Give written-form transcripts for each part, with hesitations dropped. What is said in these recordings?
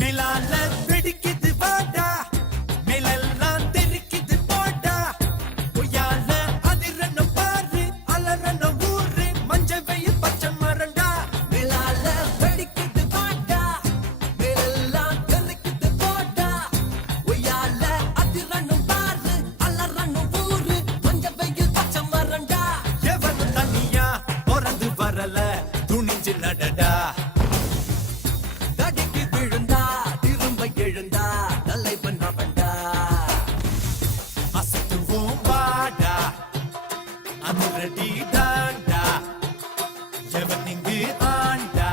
மேலால வெடிக்குது வாடா மேலெல்லாம் தெரிக்குது போடா பொய்யால அதிரணும் பாரு அலறணும் ஊரு மஞ்ச வெயில் பச்சை மரண்டா மேலால வெடிக்குது வாடா மேலெல்லாம் தெரிக்குது போடா பொய்யால அதிரணும் பாரு அலறணும் ஊரு மஞ்ச வெயில் பச்சை மரண்டா எவனும் தனியா பிறந்து வரல துணிஞ்சு நடடா அதிரடி தாண்டா எவன் இங்கு ஆண்டா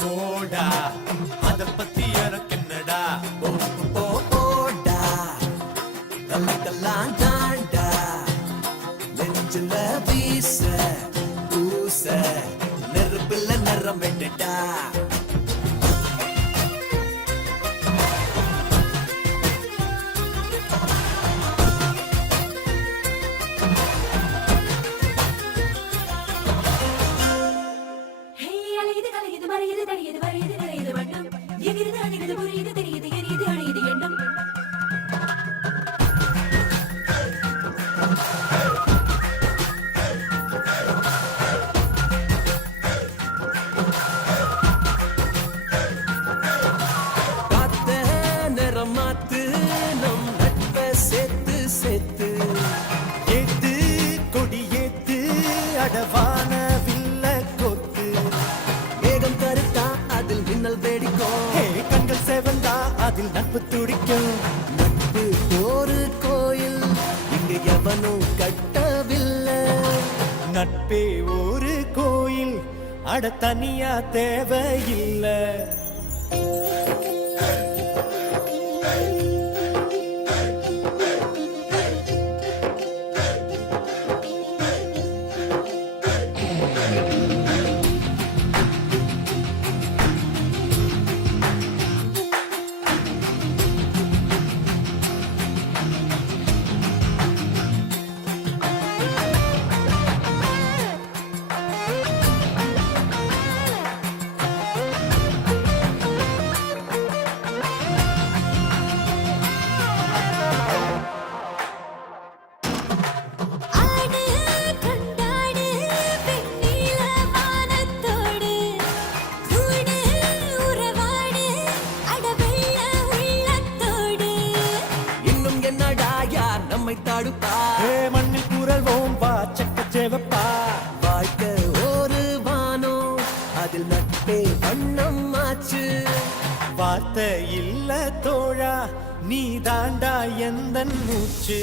போடா அத பத்தி எனக்கு என்னடா போடா கல்லக்கெல்லாம் தாண்டா நெஞ்சில வீச பூச நெருப்புல நிறம் வெட்டுடா மாத்து நம் நட்ப சேர்த்து சேர்த்து ஏத்து கொடி ஏத்து அடவான வில்ல கொத்து வேகம் கருத்தா அதில் மின்னல் வேடிக்கும் கண்கள் செவந்தா அதில் நட்பு துடிக்கும் நட்பு ஒரு கோயில் இங்கு எவனும் கட்டவில்லை நட்பே ஒரு கோயில் அட தனியா தேவையில்லை மண்ணில் குரல்வோம் வா சக்க சேவப்பா வாழ்க்கை ஒரு வானம் அதில் நட்பே வண்ணம் ஆச்சு வார்த்தை இல்ல தோழா நீ தாண்டா எந்த மூச்சு